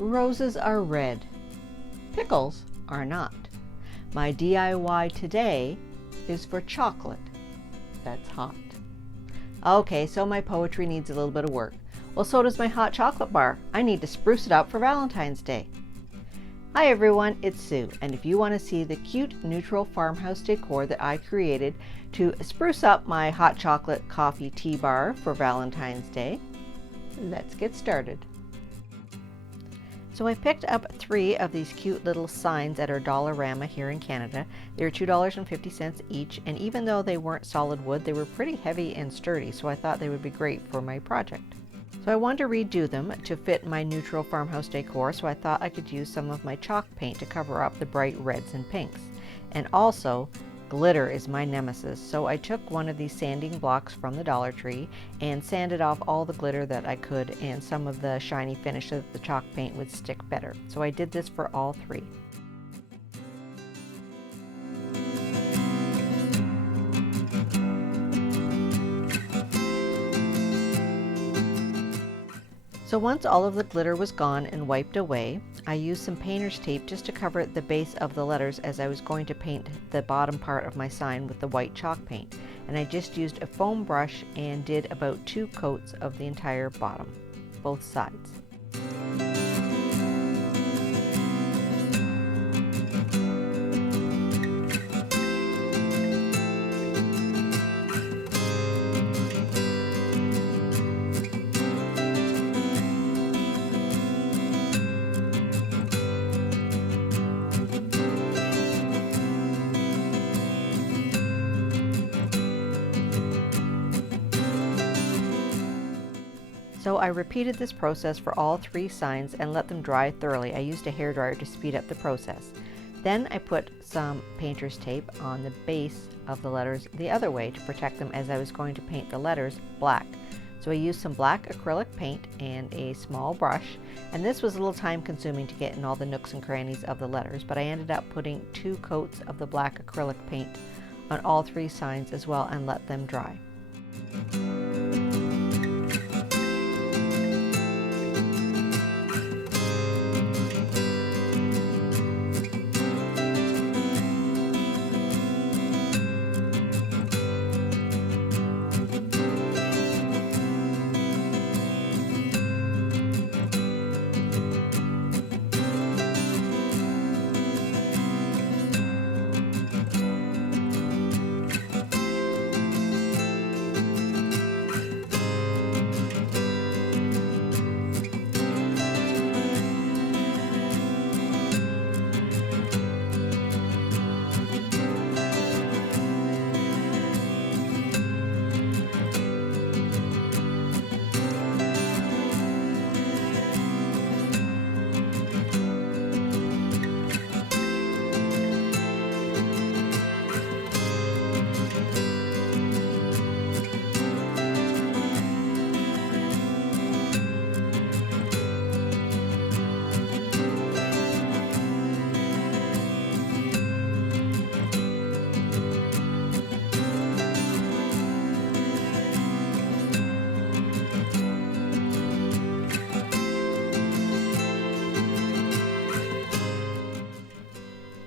Roses are red. Pickles are not. My DIY today is for chocolate that's hot. Okay, so my poetry needs a little bit of work. Well, so does my hot chocolate bar. I need to spruce it up for Valentine's Day. Hi everyone, it's Sue, and if you want to see the cute neutral farmhouse decor that I created to spruce up my hot chocolate coffee tea bar for Valentine's Day, let's get started. So I picked up 3 of these cute little signs at our Dollarama here in Canada. They were $2.50 each, and even though they weren't solid wood, they were pretty heavy and sturdy, so I thought they would be great for my project. So I wanted to redo them to fit my neutral farmhouse decor, so I thought I could use some of my chalk paint to cover up the bright reds and pinks. And also, glitter is my nemesis, so I took one of these sanding blocks from the Dollar Tree and sanded off all the glitter that I could and some of the shiny finish so that the chalk paint would stick better. So I did this for all 3. So once all of the glitter was gone and wiped away, I used some painter's tape just to cover the base of the letters as I was going to paint the bottom part of my sign with the white chalk paint. And I just used a foam brush and did about 2 coats of the entire bottom, both sides. So I repeated this process for all 3 signs and let them dry thoroughly. I used a hairdryer to speed up the process. Then I put some painter's tape on the base of the letters the other way to protect them as I was going to paint the letters black. So I used some black acrylic paint and a small brush, and this was a little time consuming to get in all the nooks and crannies of the letters, but I ended up putting 2 coats of the black acrylic paint on all 3 signs as well and let them dry.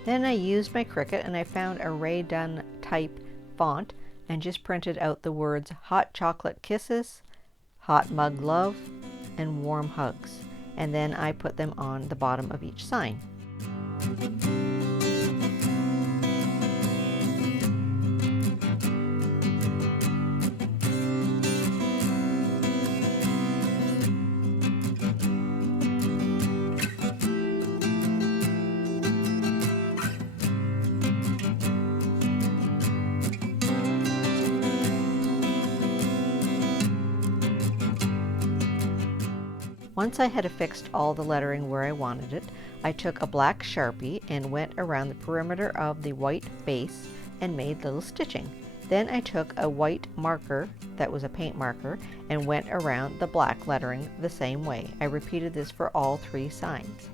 Then I used my Cricut and I found a Ray Dunn type font and just printed out the words Hot Chocolate Kisses, Hot Mug Love, and Warm Hugs. And then I put them on the bottom of each sign. Once I had affixed all the lettering where I wanted it, I took a black Sharpie and went around the perimeter of the white base and made little stitching. Then I took a white marker that was a paint marker and went around the black lettering the same way. I repeated this for all 3 signs.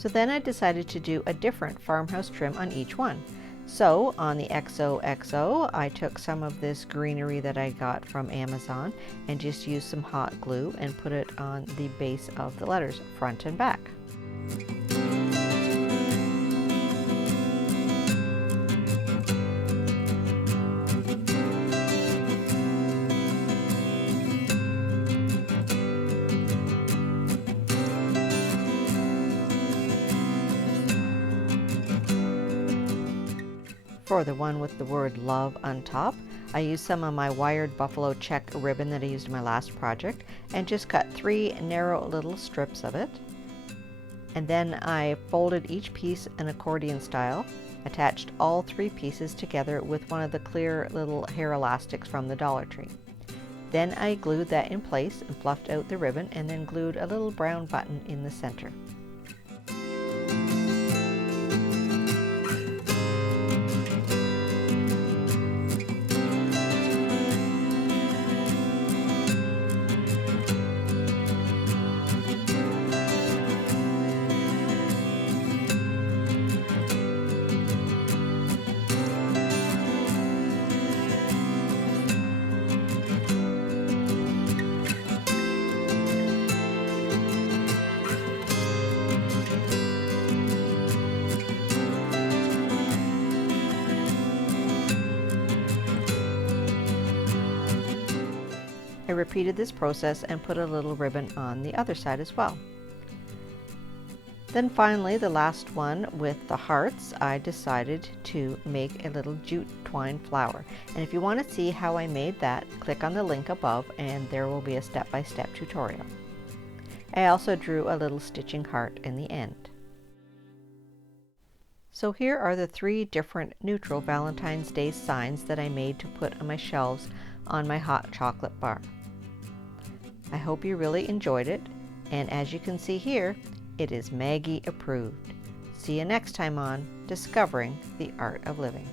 So then I decided to do a different farmhouse trim on each one. So on the XOXO, I took some of this greenery that I got from Amazon and just used some hot glue and put it on the base of the letters, front and back. For the one with the word love on top, I used some of my wired buffalo check ribbon that I used in my last project and just cut 3 narrow little strips of it. And then I folded each piece in accordion style, attached all 3 pieces together with one of the clear little hair elastics from the Dollar Tree. Then I glued that in place and fluffed out the ribbon and then glued a little brown button in the center. I repeated this process and put a little ribbon on the other side as well. Then finally, the last one with the hearts, I decided to make a little jute twine flower. And if you want to see how I made that, click on the link above and there will be a step-by-step tutorial. I also drew a little stitching heart in the end. So here are the 3 different neutral Valentine's Day signs that I made to put on my shelves on my hot chocolate bar. I hope you really enjoyed it, and as you can see here, it is Maggie approved. See you next time on Discovering the Art of Living.